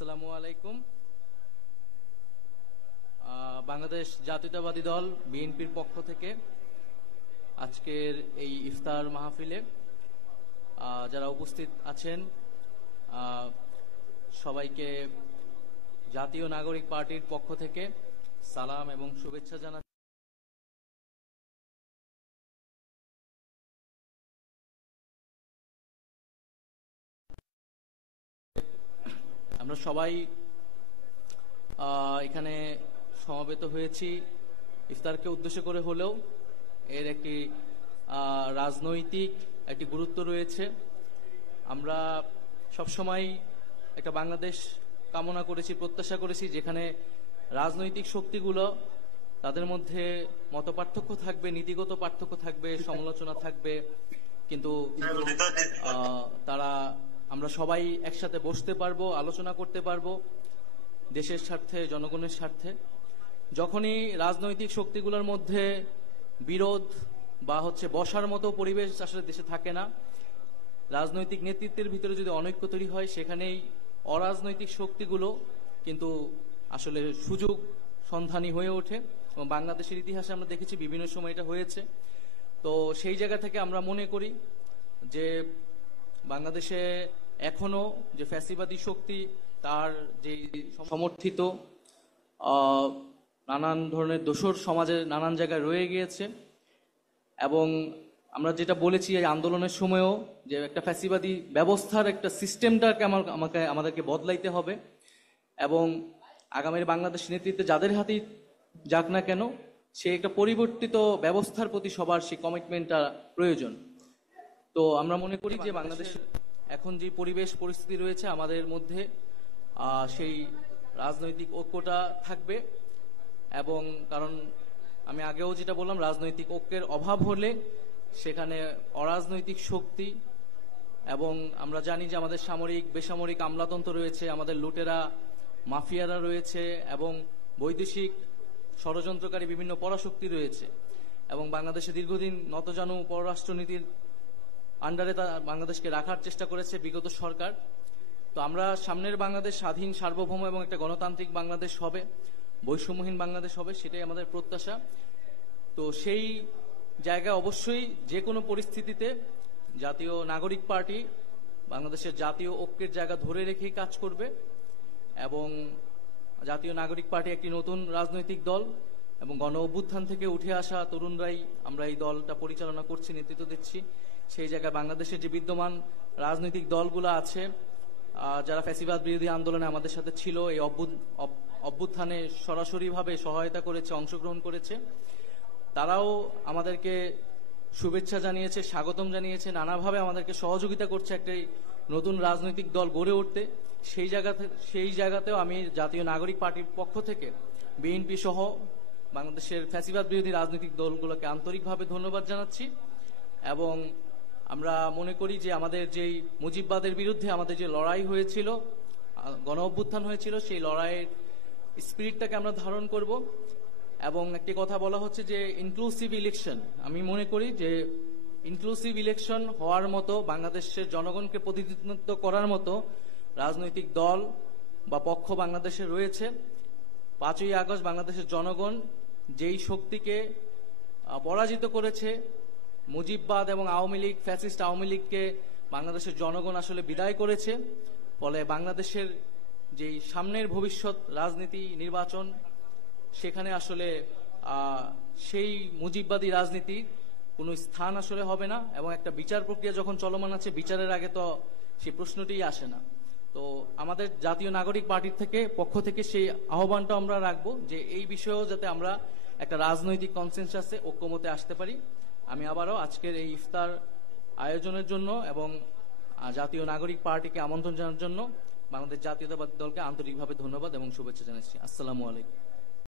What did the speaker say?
আসসালামু আলাইকুম। বাংলাদেশ জাতীয়তাবাদী দল বিএনপির পক্ষ থেকে আজকের এই ইফতার মাহফিলে যারা উপস্থিত আছেন সবাইকে জাতীয় নাগরিক পার্টির পক্ষ থেকে সালাম এবং শুভেচ্ছা জানাচ্ছি। আমরা সবাই এখানে সমবেত হয়েছি ইফতারকে উদ্দেশ্য করে হলেও এর একটি রাজনৈতিক একটি গুরুত্ব রয়েছে। আমরা সবসময় একটা বাংলাদেশ কামনা করেছি, প্রত্যাশা করেছি যেখানে রাজনৈতিক শক্তিগুলো তাদের মধ্যে মতপার্থক্য থাকবে, নীতিগত পার্থক্য থাকবে, সমালোচনা থাকবে, কিন্তু আমরা সবাই একসাথে বসতে পারবো, আলোচনা করতে পারবো দেশের স্বার্থে, জনগণের স্বার্থে। যখনই রাজনৈতিক শক্তিগুলোর মধ্যে বিরোধ বা বসার মতো পরিবেশ আসলে দেশে থাকে না, রাজনৈতিক নেতৃত্বের ভিতরে যদি অনৈক্য তৈরি হয়, সেখানেই অরাজনৈতিক শক্তিগুলো কিন্তু আসলে সুযোগ সন্ধানী হয়ে ওঠে এবং বাংলাদেশের ইতিহাসে আমরা দেখেছি বিভিন্ন সময় এটা হয়েছে। তো সেই জায়গা থেকে আমরা মনে করি যে বাংলাদেশে এখনো যে ফ্যাসিবাদী শক্তি তার যে সমর্থিত নানান ধরনের দোসর সমাজের নানান জায়গায় রয়ে গিয়েছে, এবং আমরা যেটা বলেছি এই আন্দোলনের সময়ও যে একটা ফ্যাসিবাদী ব্যবস্থার একটা সিস্টেমটাকে আমাদেরকে বদলাইতে হবে, এবং আগামীর বাংলাদেশ নেতৃত্বে যাদের হাতেই যাক না কেন সে একটা পরিবর্তিত ব্যবস্থার প্রতি সবার সেই কমিটমেন্টটা প্রয়োজন। তো আমরা মনে করি যে বাংলাদেশের এখন যে পরিবেশ পরিস্থিতি রয়েছে আমাদের মধ্যে সেই রাজনৈতিক ঐক্যটা থাকবে, এবং কারণ আমি আগেও যেটা বললাম, রাজনৈতিক ঐক্যের অভাব হলে সেখানে অরাজনৈতিক শক্তি, এবং আমরা জানি যে আমাদের সামরিক বেসামরিক আমলাতন্ত্র রয়েছে, আমাদের লুটেরা মাফিয়ারা রয়েছে, এবং বৈদেশিক ষড়যন্ত্রকারী বিভিন্ন পরাশক্তি রয়েছে, এবং বাংলাদেশে দীর্ঘদিন নতজানু পররাষ্ট্রনীতির আন্ডারে বাংলাদেশকে রাখার চেষ্টা করেছে বিগত সরকার। তো আমরা সামনের বাংলাদেশ স্বাধীন, সার্বভৌম এবং একটা গণতান্ত্রিক বাংলাদেশ হবে, বৈষম্যহীন বাংলাদেশ হবে, সেটাই আমাদের প্রত্যাশা। তো সেই জায়গায় অবশ্যই যে কোনো পরিস্থিতিতে জাতীয় নাগরিক পার্টি বাংলাদেশের জাতীয় ঐক্যের জায়গা ধরে রেখেই কাজ করবে, এবং জাতীয় নাগরিক পার্টি একটি নতুন রাজনৈতিক দল, এবং গণ অভ্যুত্থান থেকে উঠে আসা তরুণরাই আমরা এই দলটা পরিচালনা করছি, নেতৃত্ব দিচ্ছি। সেই জায়গায় বাংলাদেশের যে বিদ্যমান রাজনৈতিক দলগুলো আছে যারা ফ্যাসিবাদ বিরোধী আন্দোলনে আমাদের সাথে ছিল, এই অভ্যুত্থানে সরাসরিভাবে সহায়তা করেছে, অংশগ্রহণ করেছে, তারাও আমাদেরকে শুভেচ্ছা জানিয়েছে, স্বাগতম জানিয়েছে, নানাভাবে আমাদেরকে সহযোগিতা করছে একটি নতুন রাজনৈতিক দল গড়ে উঠতে। সেই জায়গাতেও আমি জাতীয় নাগরিক পার্টির পক্ষ থেকে বিএনপি সহ বাংলাদেশের ফ্যাসিবাদ বিরোধী রাজনৈতিক দলগুলোকে আন্তরিকভাবে ধন্যবাদ জানাচ্ছি, এবং আমরা মনে করি যে আমাদের যেই মুজিববাদের বিরুদ্ধে আমাদের যে লড়াই হয়েছিল, গণ অভ্যুত্থান হয়েছিল, সেই লড়াইয়ের স্পিরিটটাকে আমরা ধারণ করব। এবং একটি কথা বলা হচ্ছে যে ইনক্লুসিভ ইলেকশন, আমি মনে করি যে ইনক্লুসিভ ইলেকশন হওয়ার মতো, বাংলাদেশের জনগণকে প্রতিনিধিত্ব করার মতো রাজনৈতিক দল বা পক্ষ বাংলাদেশে রয়েছে। 5ই আগস্ট বাংলাদেশের জনগণ যেই শক্তিকে পরাজিত করেছে, মুজিববাদ এবং আওয়ামী লীগ, ফ্যাসিস্ট আওয়ামী লীগকে বাংলাদেশের জনগণ আসলে বিদায় করেছে। ফলে বাংলাদেশের যেই সামনের ভবিষ্যৎ রাজনীতি, নির্বাচন, সেখানে আসলে সেই মুজিববাদী রাজনীতির কোনো স্থান আসলে হবে না, এবং একটা বিচার প্রক্রিয়া যখন চলমান আছে, বিচারের আগে তো সেই প্রশ্নটিই আসে না। তো আমাদের জাতীয় নাগরিক পার্টির পক্ষ থেকে সেই আহ্বানটা আমরা রাখবো যে এই বিষয়েও যাতে আমরা একটা রাজনৈতিক কনসেনসাসে, ঐক্যমতে আসতে পারি। আমি আবারও আজকের এই ইফতার আয়োজনের জন্য এবং জাতীয় নাগরিক পার্টিকে আমন্ত্রণ জানানোর জন্য বাংলাদেশ জাতীয়তাবাদী দলকে আন্তরিকভাবে ধন্যবাদ এবং শুভেচ্ছা জানাচ্ছি। আসসালামু আলাইকুম।